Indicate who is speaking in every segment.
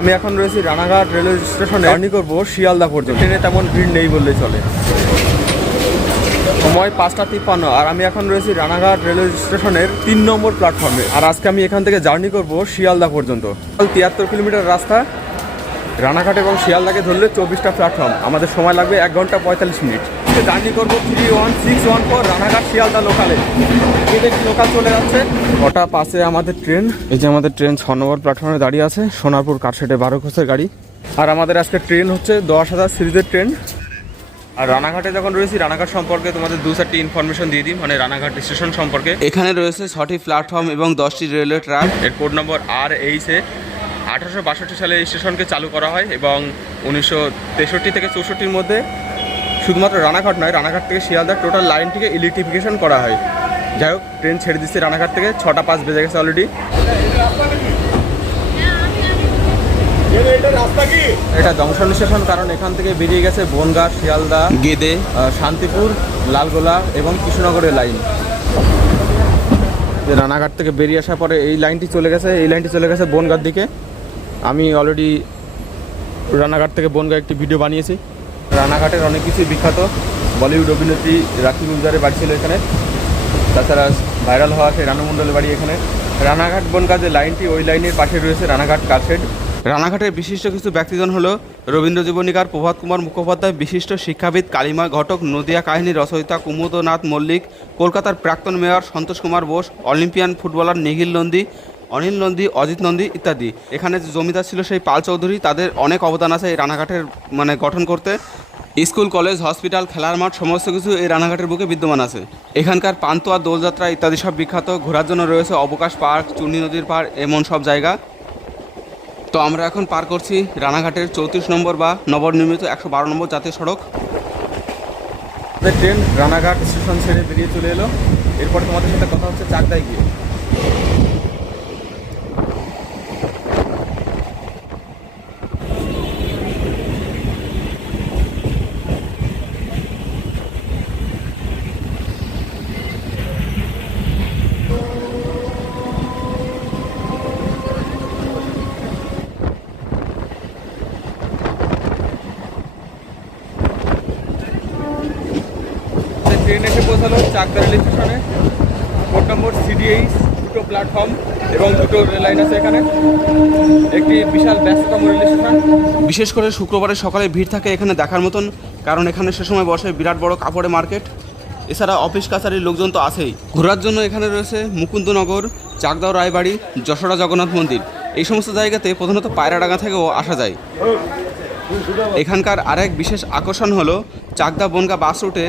Speaker 1: আমি এখন রয়েছি রানাঘাট রেলওয়ে স্টেশনে। জার্নি করব শিয়ালদা পর্যন্ত। ট্রেনে তেমন ভিড় নেই বললেই চলে। সময় পাঁচটা তিপ্পান্ন আর আমি এখন রয়েছি রানাঘাট রেলওয়ে স্টেশনের তিন নম্বর প্ল্যাটফর্মে। আর আজকে আমি এখান থেকে জার্নি করব শিয়ালদা পর্যন্ত। তিয়াত্তর কিলোমিটার রাস্তা রানাঘাট এবং শিয়ালদাকে ধরলে চব্বিশটা প্ল্যাটফর্ম। আমাদের সময় লাগবে এক ঘণ্টা পঁয়তাল্লিশ মিনিট। জার্নি করব three one six one four Ranaghat Sealdah লোকালে লোকাল চলে যাচ্ছে। ওটা পাশে আমাদের ট্রেন। এই যে আমাদের ট্রেন ছ নম্বর প্ল্যাটফর্মে দাঁড়িয়ে আছে সোনারপুর কাঠশেটে বারো কোচের গাড়ি। আর আমাদের আজকে ট্রেন হচ্ছে দশ হাজার সিরিজের ট্রেন। আর রানাঘাটে যখন রয়েছি রানাঘাট সম্পর্কে তোমাদের দু চারটি ইনফরমেশন দিয়ে দিই মানে রানাঘাট স্টেশন সম্পর্কে।
Speaker 2: এখানে রয়েছে ছটি প্ল্যাটফর্ম এবং দশটি রেলওয়ে ট্র্যাক
Speaker 1: এর কোড নম্বর আর এইসে আঠারোশো বাষট্টি সালে এই স্টেশনকে চালু করা হয় এবং উনিশশো তেষট্টি থেকে চৌষট্টির মধ্যে শুধুমাত্র রানাঘাট নয় রানাঘাট থেকে শিয়ালদার টোটাল লাইনটিকে ইলেকট্রিফিকেশন করা হয়। যাই হোক ট্রেন ছেড়ে দিচ্ছে রানাঘাট থেকে ছটা পাঁচ বেজে গেছে অলরেডি এটা জংশন স্টেশন কারণ এখান থেকে বেরিয়ে গেছে বনগা শিয়ালদা
Speaker 2: গেদে।
Speaker 1: শান্তিপুর লালগোলা এবং কৃষ্ণনগরের লাইন যে রানাঘাট থেকে বেরিয়ে আসার পরে এই লাইনটি চলে গেছে এই লাইনটি চলে গেছে বনগার দিকে। আমি অলরেডি রানাঘাট থেকে বনগা একটি ভিডিও বানিয়েছি। রানাঘাটের অনেক কিছুই বিখ্যাত। বলিউড অভিনেত্রী রাখি গুলজারের বাড়ি ছিল এখানে। তাছাড়া ভাইরাল হওয়া সেই রানু মণ্ডলের বাড়ি এখানে। রানাঘাট বনগা যে লাইনটি ওই লাইনের পাশে রয়েছে রানাঘাট কাছেড
Speaker 2: রানাঘাটের বিশিষ্ট কিছু ব্যক্তিজন হলো রবীন্দ্র জীবনীকার প্রভাত কুমার মুখোপাধ্যায়, বিশিষ্ট শিক্ষাবিদ কালিমা ঘটক, নদিয়া কাহিনী রচয়িতা কুমুদনাথ মল্লিক, কলকাতার প্রাক্তন mayor Santosh Kumar Bose, Olympian footballer Nikhil Nandi Anil Nandi, Ajit Nandi ইত্যাদি। এখানে যে জমিদার ছিল সেই পাল চৌধুরী, তাদের অনেক অবদান আছে এই রানাঘাটের মানে গঠন করতে। স্কুল, কলেজ, হসপিটাল, খেলার মাঠ, সমস্ত কিছু এই রানাঘাটের বুকে বিদ্যমান আছে। এখানকার পান্তুয়া, দোলযাত্রা ইত্যাদি সব বিখ্যাত। ঘোরার জন্য রয়েছে অবকাশ পার্ক, চূর্ণী নদীর পাড়, এমন সব জায়গা। তো আমরা এখন পার করছি রানাঘাটের চৌত্রিশ নম্বর বা নবনির্মিত একশো বারো নম্বর জাতীয় সড়ক।
Speaker 1: ট্রেন রানাঘাট স্টেশন ছেড়ে বেরিয়ে চলে এলো। এরপর তোমাদের সাথে কথা হচ্ছে চাকদায় গিয়ে। ট্রেন এসে পৌঁছালো চাকদা রেল স্টেশনে। কোড নম্বর সিডিএইচ দুটো প্ল্যাটফর্ম এবং দুটো রেল লাইন আছে এখানে। একটি বিশাল ব্যস্ততম রেল স্টেশন।
Speaker 2: বিশেষ করে শুক্রবারে সকালে ভিড় থাকে এখানে দেখার মতন, কারণ এখানে সে সময় বসে বিরাট বড় কাপড়ের মার্কেট। এছাড়া অফিস, কাছারির লোকজন তো আছেই। ঘোরার জন্য এখানে রয়েছে মুকুন্দনগর চাকদাও রায়বাড়ি, যশোরা জগন্নাথ মন্দির। এই সমস্ত জায়গাতে প্রধানত পায়রাডাঙ্গা থেকেও আসা যায়। এখানকার আরেক বিশেষ আকর্ষণ হলো চাকদা বনগা বাস রুটে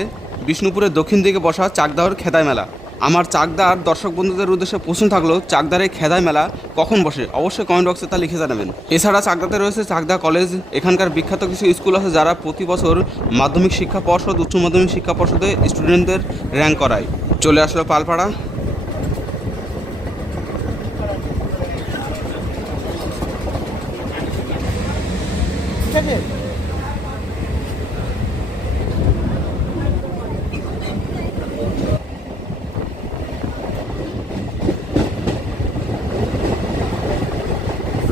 Speaker 2: বিষ্ণুপুরের দক্ষিণ দিকে বসা চাকদাহর খেদাই মেলা। আমার চাকদার দর্শক বন্ধুদের উদ্দেশ্যে প্রশ্ন থাকল, চাকদার এই খেদাই মেলা কখন বসে? অবশ্যই কমেন্ট বক্সে তা লিখে জানাবেন। এছাড়া চাকদাতে রয়েছে চাকদা কলেজ এখানকার বিখ্যাত কিছু স্কুল আছে যারা প্রতি বছর মাধ্যমিক শিক্ষা পর্ষদ, উচ্চ মাধ্যমিক শিক্ষা পর্ষদে স্টুডেন্টদের র্যাঙ্ক করায়। চলে আসলো পালপাড়া।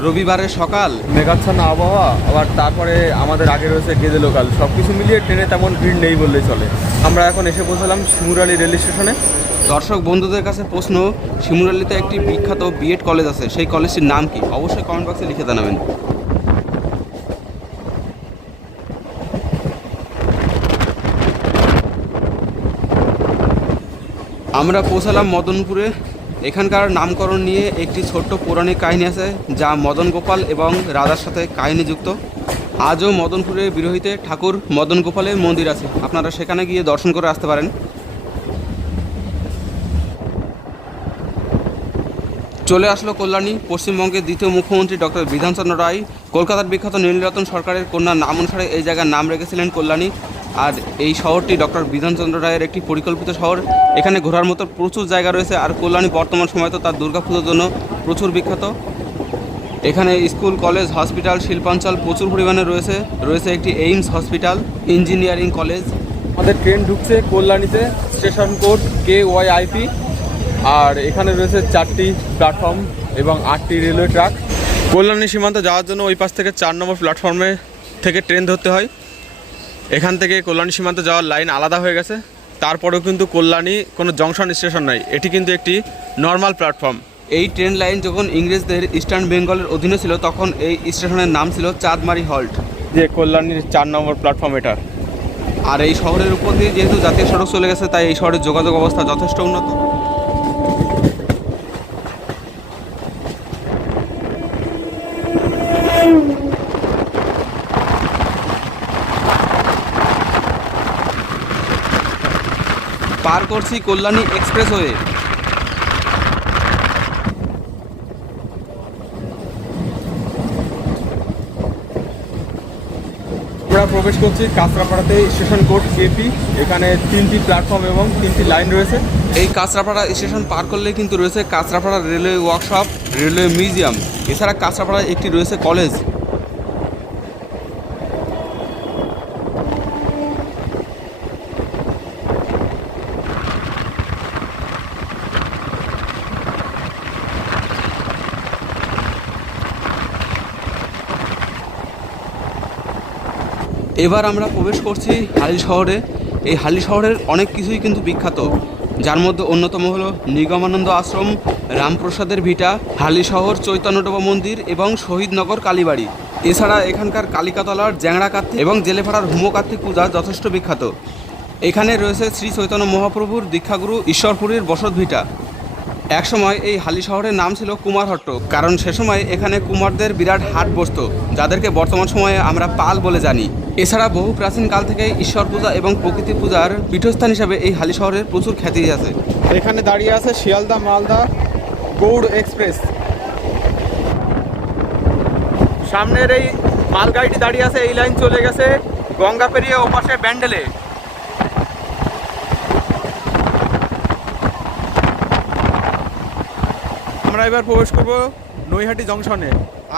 Speaker 2: রবিবারের সকাল।
Speaker 1: মেঘাচ্ছন্ন আবহাওয়া আবার তারপরে আমাদের আগে রয়েছে গেদে লোকাল। সব কিছু মিলিয়ে ট্রেনে তেমন ভিড় নেই বললেই চলে। আমরা এখন এসে পৌঁছালাম শিমুরালি রেল স্টেশনে।
Speaker 2: দর্শক বন্ধুদের কাছে প্রশ্ন শিমুরালিতে একটি বিখ্যাত বিএড কলেজ আছে সেই কলেজটির নাম কি? অবশ্যই কমেন্ট বক্সে লিখে জানাবেন। আমরা পৌঁছালাম মদনপুরে। এখানকার নামকরণ নিয়ে একটি ছোট্ট পৌরাণিক কাহিনী আছে, যা মদন গোপাল এবং রাজার সাথে কাহিনী যুক্ত। আজও মদনপুরে বিরোহিতে ঠাকুর মদন গোপালের মন্দির আছে। আপনারা সেখানে গিয়ে দর্শন করে আসতে পারেন। চলে আসলো কল্যাণী, পশ্চিমবঙ্গের দ্বিতীয় মুখ্যমন্ত্রী ডক্টর বিধানচন্দ্র রায়। কলকাতার বিখ্যাত নীলরতন সরকারের কন্যার নাম অনুসারে এই জায়গার নাম রেখেছিলেন কল্যাণী। আর এই শহরটি ডক্টর বিধানচন্দ্র রায়ের একটি পরিকল্পিত শহর। এখানে ঘোরার মতো প্রচুর জায়গা রয়েছে আর কল্যাণী বর্তমান সময় তো তার দুর্গাপুজোর জন্য প্রচুর বিখ্যাত। এখানে স্কুল, কলেজ, হসপিটাল, শিল্পাঞ্চল প্রচুর পরিমাণে রয়েছে। রয়েছে একটি এইমস হসপিটাল, ইঞ্জিনিয়ারিং কলেজ।
Speaker 1: আমাদের ট্রেন ঢুকছে কল্যাণীতে, station code K Y IP আর এখানে রয়েছে চারটি প্ল্যাটফর্ম এবং আটটি রেলওয়ে ট্র্যাক কল্যাণী সীমান্ত যাওয়ার জন্য ওই পাশ থেকে চার নম্বর প্ল্যাটফর্মে থেকে ট্রেন ধরতে হয়। এখান থেকে কল্যাণী সীমান্ত যাওয়ার লাইন আলাদা হয়ে গেছে। তারপরেও কিন্তু কল্যাণী কোনো জংশন স্টেশন নয় এটি কিন্তু একটি নর্মাল প্ল্যাটফর্ম।
Speaker 2: এই ট্রেন লাইন যখন ইংরেজদের ইস্টার্ন বেঙ্গলের অধীনে ছিল তখন এই স্টেশনের নাম ছিল চাঁদমারি হল্ট।
Speaker 1: যে কল্যাণীর চার নম্বর প্ল্যাটফর্ম এটা।
Speaker 2: আর এই শহরের উপর দিয়ে যেহেতু জাতীয় সড়ক চলে গেছে তাই এই শহরের যোগাযোগ অবস্থা যথেষ্ট উন্নত পার করছি কল্যাণী এক্সপ্রেসওয়ে।
Speaker 1: আমরা প্রবেশ করছি কাঁচরাপাড়াতে স্টেশন কোড কেপি এখানে তিনটি প্ল্যাটফর্ম এবং তিনটি লাইন রয়েছে।
Speaker 2: এই কাঁচরাপাড়া স্টেশন পার করলে কিন্তু রয়েছে Kanchrapara railway workshop railway museum. এছাড়া কাঁচরাপাড়ায় একটি রয়েছে কলেজ। এবার আমরা প্রবেশ করছি হালি শহরে। এই হালি শহরের অনেক কিছুই কিন্তু বিখ্যাত। যার মধ্যে অন্যতম হলো নিগমানন্দ আশ্রম, রামপ্রসাদের ভিটা, হালি শহর চৈতন্যডোবা মন্দির এবং শহীদনগর কালীবাড়ি। এছাড়া এখানকার কালিকাতলার জ্যাংড়া কার্তিক এবং জেলেপাড়ার হুমো কার্তিক পূজা যথেষ্ট বিখ্যাত। এখানে রয়েছে শ্রী চৈতন্য মহাপ্রভুর দীক্ষাগুরু ঈশ্বরপুরীর বসত ভিটা। একসময় এই হালি শহরের নাম ছিল কুমারহট্ট, কারণ সে সময় এখানে কুমারদের বিরাট হাট বসতো, যাদেরকে বর্তমান সময়ে আমরা পাল বলে জানি। এছাড়া বহু প্রাচীন কাল থেকে ঈশ্বর পূজা এবং প্রকৃতি পূজার পীঠস্থান হিসাবে এই হালি শহরের প্রচুর খ্যাতি আছে।
Speaker 1: এখানে দাঁড়িয়ে আছে শিয়ালদা, মালদা, গৌড় এক্সপ্রেস। সামনের এই মালগাড়িটি দাঁড়িয়ে আছে, এই লাইন চলে গেছে গঙ্গা পেরিয়ে ওপাশে ব্যান্ডেলে। আমরা এবার প্রবেশ করব নৈহাটি জংশনে।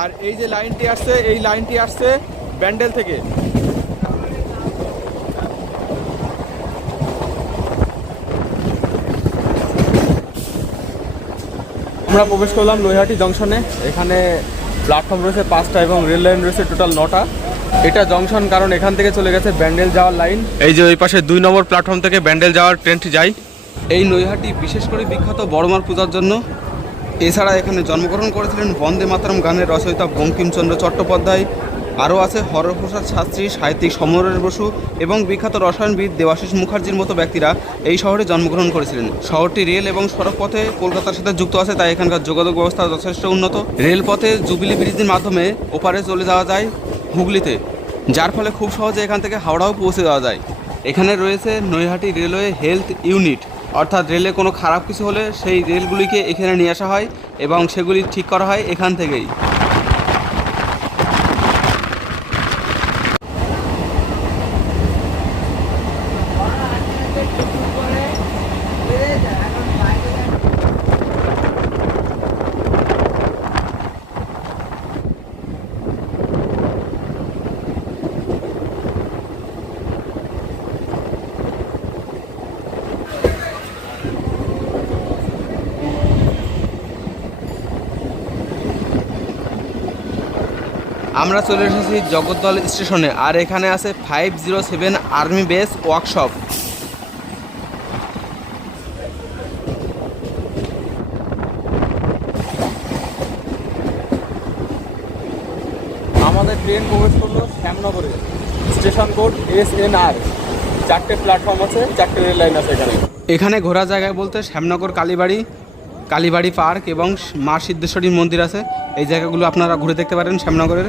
Speaker 1: আর এই যে লাইনটি আসছে এই লাইনটি আসছে ব্যান্ডেল থেকে। আমরা প্রবেশ করলাম নৈহাটি জংশনে। এখানে প্ল্যাটফর্ম রয়েছে পাঁচটা এবং রেল লাইন রয়েছে টোটাল নটা। এটা জংশন কারণ এখান থেকে চলে গেছে ব্যান্ডেল যাওয়ার লাইন এই যে ওই পাশে দুই নম্বর প্ল্যাটফর্ম থেকে ব্যান্ডেল যাওয়ার ট্রেনটি যায়
Speaker 2: এই নৈহাটি বিশেষ করে বিখ্যাত বড়মার পূজার জন্য। এছাড়া এখানে জন্মগ্রহণ করেছিলেন বন্দে মাতরম গানের রচয়িতা বঙ্কিমচন্দ্র চট্টোপাধ্যায়। আরও আছে হরপ্রসাদ শাস্ত্রী, সাহিত্যিক সমরেশ বসু এবং বিখ্যাত রসায়নবিদ দেবাশিস মুখার্জির মতো ব্যক্তিরা এই শহরে জন্মগ্রহণ করেছিলেন। শহরটি রেল এবং সড়ক পথে কলকাতার সাথে যুক্ত আছে, তাই এখানকার যোগাযোগ ব্যবস্থা যথেষ্ট উন্নত। রেলপথে জুবিলি ব্রিজের মাধ্যমে ওপারে চলে যাওয়া যায় হুগলিতে, যার ফলে খুব সহজে এখান থেকে হাওড়াও পৌঁছে যাওয়া যায়। এখানে রয়েছে নৈহাটি রেলওয়ে হেলথ ইউনিট। অর্থাৎ রেলে কোনো খারাপ কিছু হলে সেই রেলগুলিকে এখানে নিয়ে আসা হয় এবং সেগুলি ঠিক করা হয় এখান থেকেই। আমরা চলে এসেছি জগদ্দল স্টেশনে আর এখানে আছে five zero seven army base workshop
Speaker 1: আমাদের ট্রেন প্রবেশ করল শ্যামনগরে। Station code S N R চারটে প্ল্যাটফর্ম আছে চারটে রেল লাইন আছে এখানে।
Speaker 2: এখানে ঘোরা জায়গায় বলতে শ্যামনগর কালীবাড়ি কালীবাড়ি পার্ক এবং মা সিদ্ধেশ্বরীর মন্দির আছে। এই জায়গাগুলো আপনারা ঘুরে দেখতে পারেন শ্যামনগরের।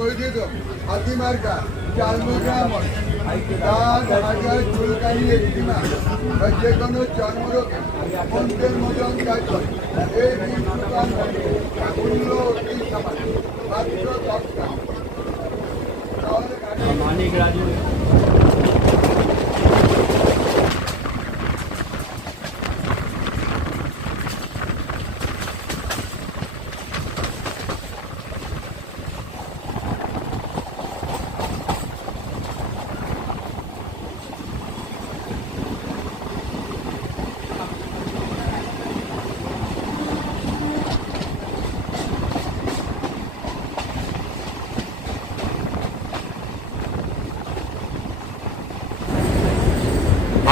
Speaker 3: করে দিয়ে তো হাতি মার্কা চালমুখা আমল দাঁত হাজার চুলকানি একটিমা বা যে কোনো চর্মরোগে মন্ত্রের মতন কাজ করে। এই বিষ দোকান মূল্য অতি সামান্য। মাত্র দশ তাহলে গাড়ি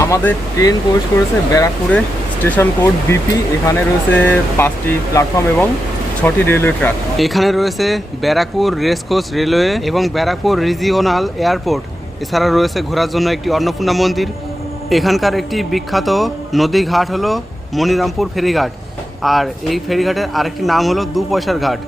Speaker 1: আমাদের ট্রেন প্রবেশ করেছে ব্যারাকপুরে, স্টেশন কোড বিপি। এখানে রয়েছে পাঁচটি প্ল্যাটফর্ম এবং ছটি রেলওয়ে ট্র্যাক।
Speaker 2: এখানে রয়েছে ব্যারাকপুর রেসকোর্স রেলওয়ে এবং ব্যারাকপুর রিজিওনাল এয়ারপোর্ট। এছাড়া রয়েছে ঘোরার জন্য একটি অন্নপূর্ণা মন্দির। এখানকার একটি বিখ্যাত নদী ঘাট হলো মনিরামপুর ফেরিঘাট। আর এই ফেরিঘাটের আরেকটি নাম হলো দু পয়সার ঘাট।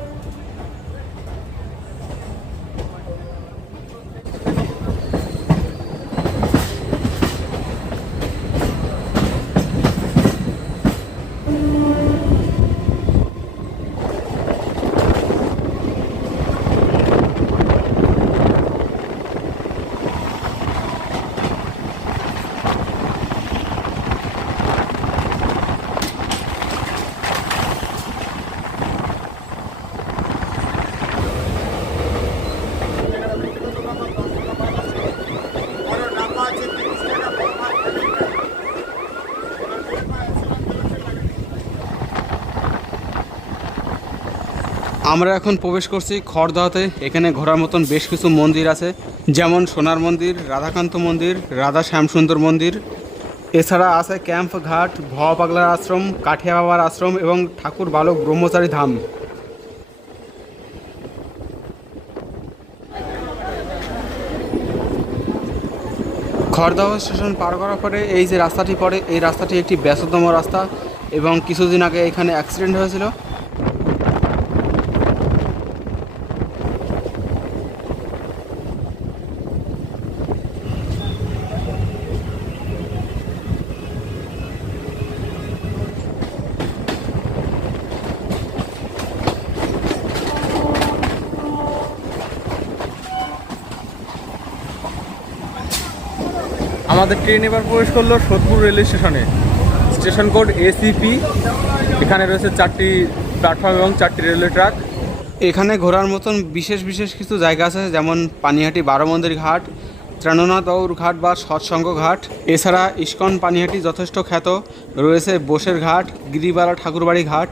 Speaker 2: আমরা এখন প্রবেশ করছি খড়দহতে এখানে ঘোরার মতন বেশ কিছু মন্দির আছে, যেমন সোনার মন্দির, রাধাকান্ত মন্দির, রাধা শ্যামসুন্দর মন্দির। এছাড়া আছে ক্যাম্প ঘাট, ভবা আশ্রম, কাঠিয়া বাবার আশ্রম এবং ঠাকুর বালক ব্রহ্মচারী ধাম। খড়দহ স্টেশন পার করার পরে এই যে রাস্তাটি পড়ে, এই রাস্তাটি একটি ব্যস্ততম রাস্তা এবং কিছুদিন আগে এখানে অ্যাক্সিডেন্ট হয়েছিল।
Speaker 1: আমাদের ট্রেন এবার প্রবেশ করল সোদপুর রেলওয়ে স্টেশনে। স্টেশন কোড এসিপি, এখানে রয়েছে চারটি প্ল্যাটফর্ম এবং চারটি রেলওয়ে ট্র্যাক
Speaker 2: এখানে ঘোরার মতন বিশেষ বিশেষ কিছু জায়গা আছে, যেমন পানিহাটি বারো মন্দির ঘাট, ত্রাণনাথ ঘাট বা সৎসঙ্গ ঘাট। এছাড়া ইস্কন পানিহাটি যথেষ্ট খ্যাত, রয়েছে বোসের ঘাট, গিরিবালা ঠাকুরবাড়ি ঘাট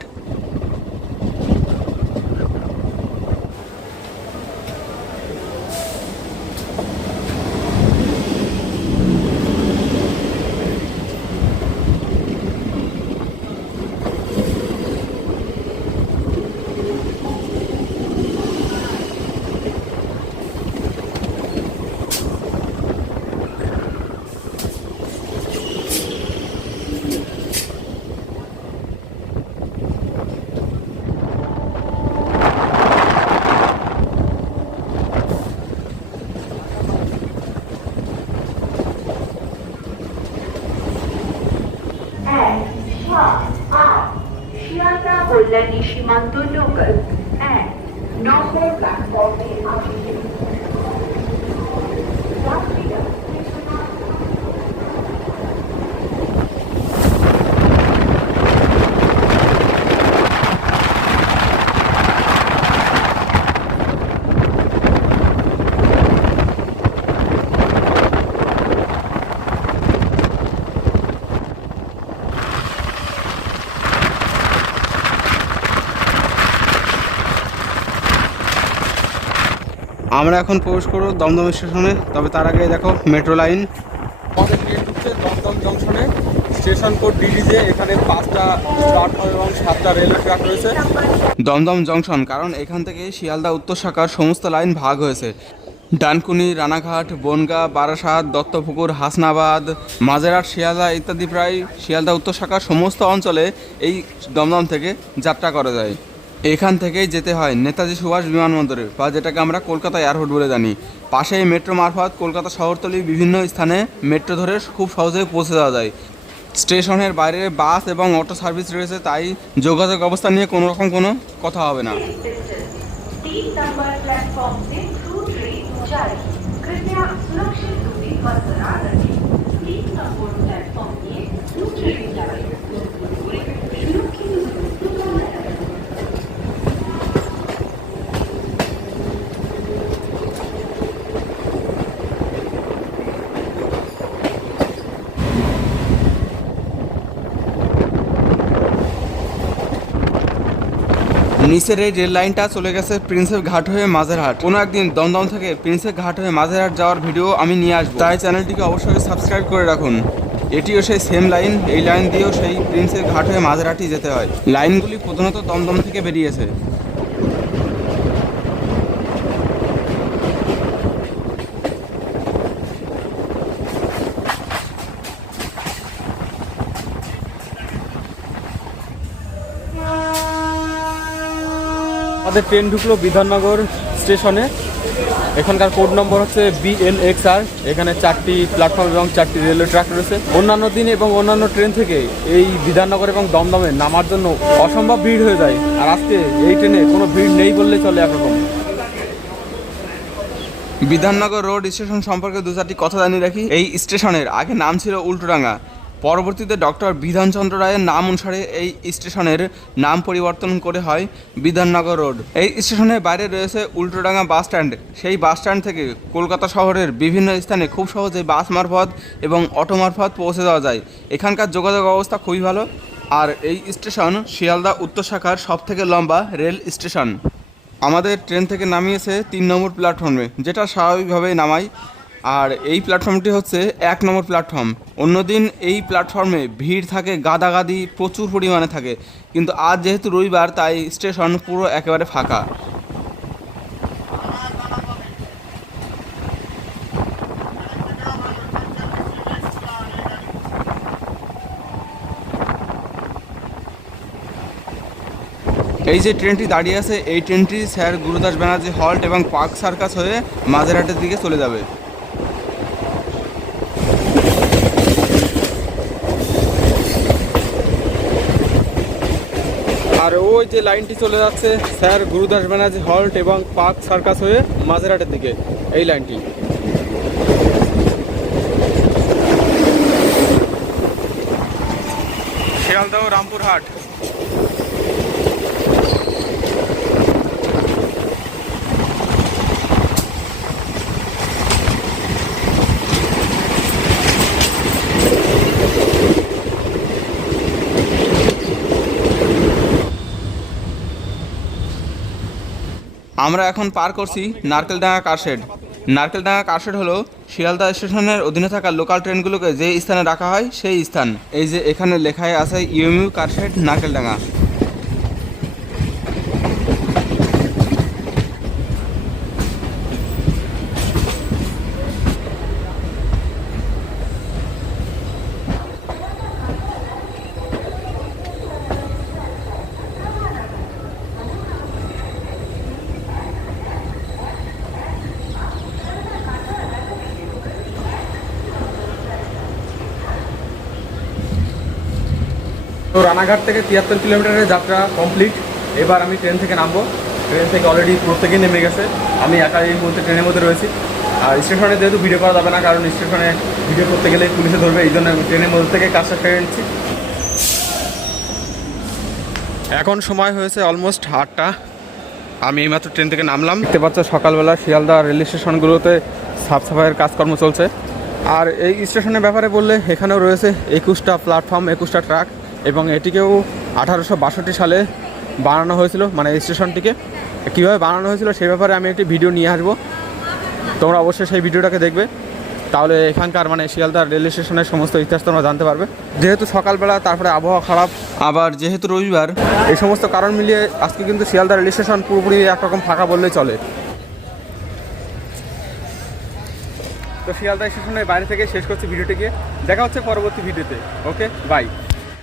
Speaker 4: এক সাত আট শিয়ালদা কল্যাণী সীমান্ত লোকাল এক নম্বর প্ল্যাটফর্মে আসছে যাত্রীরা
Speaker 2: আমরা এখন প্রবেশ করব দমদম স্টেশনে। তবে তার আগে দেখো মেট্রো লাইন।
Speaker 1: আমাদের ট্রেন ঢুকছে Dumdum জংশনে। Station code D D J এখানে পাঁচটা প্ল্যাটফর্ম এবং সাতটা রেলওয়ে ট্র্যাক রয়েছে।
Speaker 2: দমদম জংশন কারণ এখান থেকে শিয়ালদা উত্তর শাখার সমস্ত লাইন ভাগ হয়েছে। ডানকুনি রানাঘাট বনগা বারাসাত দত্তপুকুর হাসনাবাদ মাঝেরহাট শিয়ালদা ইত্যাদি প্রায় শিয়ালদা উত্তর শাখার সমস্ত অঞ্চলে এই দমদম থেকে যাত্রা করা যায়। এখান থেকেই যেতে হয় নেতাজি সুভাষ বিমানবন্দরে বা যেটাকে আমরা কলকাতা এয়ারপোর্ট বলে জানি পাশেই মেট্রো মারফত কলকাতা শহরতলির বিভিন্ন স্থানে মেট্রো ধরে খুব সহজেই পৌঁছে যাওয়া যায় স্টেশনের বাইরে বাস এবং অটো সার্ভিস রয়েছে তাই যোগাযোগ ব্যবস্থা নিয়ে কোনো রকম কোনো কথা হবে না
Speaker 4: तीन नंबर प्लेटफॉर्म से थ्रू ट्रेन जारी कृपया सुरक्षित दूरी बरकरार रखें तीन नंबर प्लेटफॉर्म से थ्रू
Speaker 2: নিচের এই রেল লাইনটা চলে গেছে প্রিন্সেপ ঘাট হয়ে মাঝেরহাট। কোনো একদিন দমদম থেকে প্রিন্সেপ ঘাট হয়ে মাঝেরহাট যাওয়ার ভিডিও আমি নিয়ে আসব। তাই চ্যানেলটিকে অবশ্যই সাবস্ক্রাইব করে রাখুন। এটিও সেই সেম লাইন এই লাইন দিয়েও সেই প্রিন্সেপ ঘাট হয়ে মাঝেরহাটই যেতে হয়। লাইনগুলি প্রধানত দমদম থেকে বেরিয়েছে।
Speaker 1: আমাদের ট্রেন ঢুকলো বিধাননগর স্টেশনে। এখানকার কোড নম্বর হচ্ছে বিএনএক্স আর এখানে চারটি প্ল্যাটফর্ম এবং চারটি রেলওয়ে ট্র্যাক রয়েছে। অন্যান্য দিন এবং অন্যান্য ট্রেন থেকে এই বিধাননগর এবং দমদমে নামার জন্য অসম্ভব ভিড় হয়ে যায়। আর আজকে এই ট্রেনে কোনো ভিড় নেই বললে চলে একরকম।
Speaker 2: বিধাননগর রোড স্টেশন সম্পর্কে দু চারটি কথা জানিয়ে রাখি। এই স্টেশনের আগে নাম ছিল উল্টোডাঙ্গা। পরবর্তীতে ডক্টর বিধানচন্দ্র রায়ের নাম অনুসারে এই স্টেশনের নাম পরিবর্তন করে হয় বিধাননগর রোড। এই স্টেশনের বাইরে রয়েছে উল্টোডাঙ্গা বাস স্ট্যান্ড। সেই বাস স্ট্যান্ড থেকে কলকাতা শহরের বিভিন্ন স্থানে খুব সহজে বাস মারফত এবং অটো মারফত পৌঁছে যাওয়া যায়। এখানকার যোগাযোগ অবস্থা খুবই ভালো। আর এই স্টেশন শিয়ালদা উত্তর শাখার সব থেকে লম্বা রেল স্টেশন। আমাদের ট্রেন থেকে নামিয়েছে তিন নম্বর প্ল্যাটফর্মে, যেটা স্বাভাবিকভাবেই নামাই আর এই প্ল্যাটফর্মটি হচ্ছে এক নম্বর প্ল্যাটফর্ম। অন্যদিন এই প্ল্যাটফর্মে ভিড় থাকে, গাদাগাদি প্রচুর পরিমাণে থাকে। কিন্তু আজ যেহেতু রবিবার, তাই স্টেশন পুরো একেবারে ফাঁকা। এই যে ট্রেনটি দাঁড়িয়ে আছে, এই ট্রেনটি স্যার গুরুদাস ব্যানার্জি হল্ট এবং পার্ক সার্কাস হয়ে মাঝেরহাটের দিকে চলে যাবে।
Speaker 1: আর ওই যে লাইনটি চলে যাচ্ছে, স্যার গুরুদাস ব্যানার্জি হল্ট এবং পার্ক সার্কাস হয়ে মাঝেরহাটের দিকে। এই লাইনটি।
Speaker 2: শিয়ালদহ, রামপুরহাট। আমরা এখন পার করছি নারকেলডাঙ্গা কারশেড নারকেলডাঙ্গা কারশেড হলো শিয়ালদা স্টেশনের অধীনে থাকা লোকাল ট্রেনগুলোকে যে স্থানে রাখা হয় সেই স্থান। এই যে এখানে লেখায় আছে ইউএমইউ কারশেড নারকেলডাঙ্গা।
Speaker 1: তো রানাঘাট থেকে তিয়াত্তর কিলোমিটারের যাত্রা কমপ্লিট। এবার আমি ট্রেন থেকে নামবো। ট্রেন থেকে অলরেডি প্রত্যেকেই নেমে গেছে। আমি একা এই মুহূর্তে ট্রেনের মধ্যে রয়েছি। আর স্টেশনে যেহেতু ভিডিও করা যাবে না, কারণ স্টেশনে ভিডিও করতে গেলে পুলিশে ধরবে, এই জন্য আমি ট্রেনের মধ্যে থেকে কাজটা সেরে নিচ্ছি। এখন সময় হয়েছে অলমোস্ট আটটা। আমি এইমাত্র ট্রেন থেকে নামলাম। দেখতে পাচ্ছ, সকালবেলা শিয়ালদা রেল স্টেশনগুলোতে সাফ সাফাইয়ের কাজকর্ম চলছে। আর এই স্টেশনের ব্যাপারে বললে এখানেও রয়েছে একুশটা প্ল্যাটফর্ম একুশটা ট্রাক এবং এটিকেও আঠারোশো বাষট্টি সালে বানানো হয়েছিল মানে স্টেশনটিকে। কীভাবে বানানো হয়েছিল সেই ব্যাপারে আমি একটি ভিডিও নিয়ে আসব। তোমরা অবশ্যই সেই ভিডিওটাকে দেখবে। তাহলে এখানকার মানে শিয়ালদা রেল স্টেশনের সমস্ত ইতিহাস তোমরা জানতে পারবে। যেহেতু সকালবেলা, তারপরে আবহাওয়া খারাপ,
Speaker 2: আবার যেহেতু রবিবার,
Speaker 1: এই সমস্ত কারণ মিলিয়ে আজকে কিন্তু শিয়ালদা রেল স্টেশন পুরোপুরি একরকম ফাঁকা বললেই চলে। তো শিয়ালদা স্টেশনের বাইরে থেকে শেষ করছি ভিডিওটিকে। দেখা হচ্ছে পরবর্তী ভিডিওতে। Okay, bye.